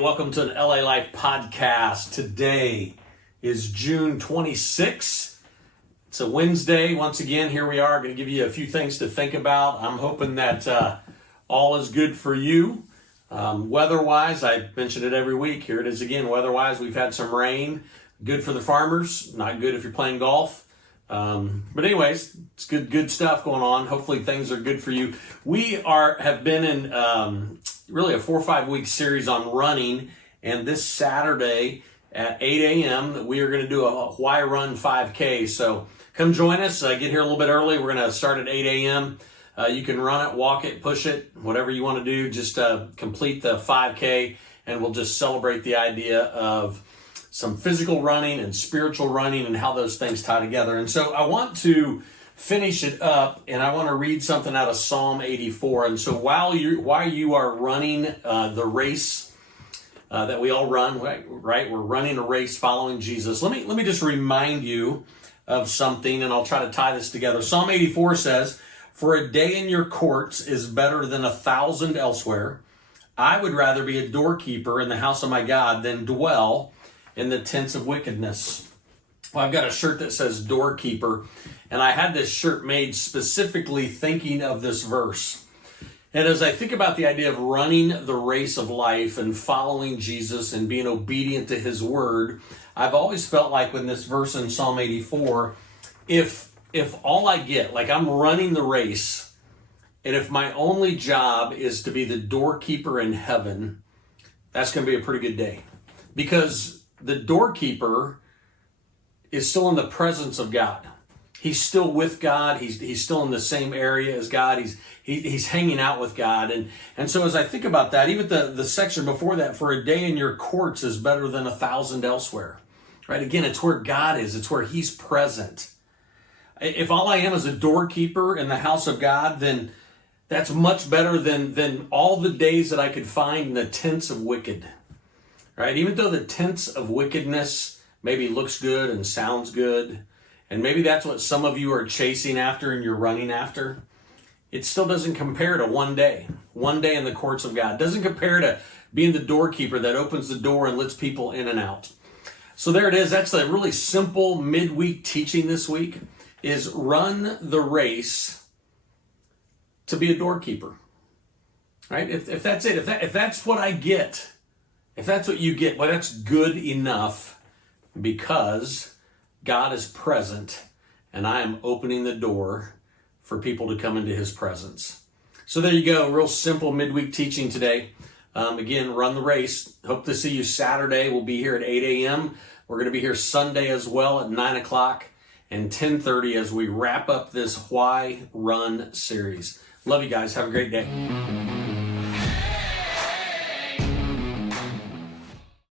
Welcome to an LA Life podcast. Today is June 26th. It's a Wednesday. Once again, here we are going to give you a few things to think about. I'm hoping that all is good for you. Weather-wise, I mention it every week. Here it is again. Weather-wise, we've had some rain. Good for the farmers. Not good if you're playing golf. But anyways, it's good stuff going on. Hopefully things are good for you. We have been in really a 4 or 5 week series on running, and this Saturday at 8 a.m. we are going to do a Why Run 5K. So come join us. Get here a little bit early. We're going to start at 8 a.m. You can run it, walk it, push it, whatever you want to do. Just complete the 5K, and we'll just celebrate the idea of some physical running and spiritual running and how those things tie together. And so I want to finish it up, and I want to read something out of Psalm 84. And so while you are running the race that we all run, right? We're running a race following Jesus. Let me just remind you of something, and I'll try to tie this together. Psalm 84 says, "For a day in your courts is better than 1,000 elsewhere. I would rather be a doorkeeper in the house of my God than dwell in the tents of wickedness." Well, I've got a shirt that says Doorkeeper, and I had this shirt made specifically thinking of this verse. And as I think about the idea of running the race of life and following Jesus and being obedient to his word, I've always felt like when this verse in Psalm 84, if all I get, like I'm running the race, and if my only job is to be the doorkeeper in heaven, that's going to be a pretty good day. Because the doorkeeper is still in the presence of God. He's still with God. He's still in the same area as God. He's hanging out with God. And so as I think about that, even the section before that, for a day in your courts is better than 1,000 elsewhere. Right? Again, it's where God is. It's where he's present. If all I am is a doorkeeper in the house of God, then that's much better than all the days that I could find in the tents of wicked. Right? Even though the tents of wickedness maybe looks good and sounds good, and maybe that's what some of you are chasing after and you're running after, it still doesn't compare to one day in the courts of God. It doesn't compare to being the doorkeeper that opens the door and lets people in and out. So there it is. That's a really simple midweek teaching this week, is run the race to be a doorkeeper. Right? If that's it, if that's what I get, if that's what you get, well, that's good enough, because God is present and I am opening the door for people to come into his presence. So there you go. Real simple midweek teaching today. Again, run the race. Hope to see you Saturday. We'll be here at 8 a.m. We're going to be here Sunday as well at 9 o'clock and 10:30 as we wrap up this Why Run series. Love you guys. Have a great day.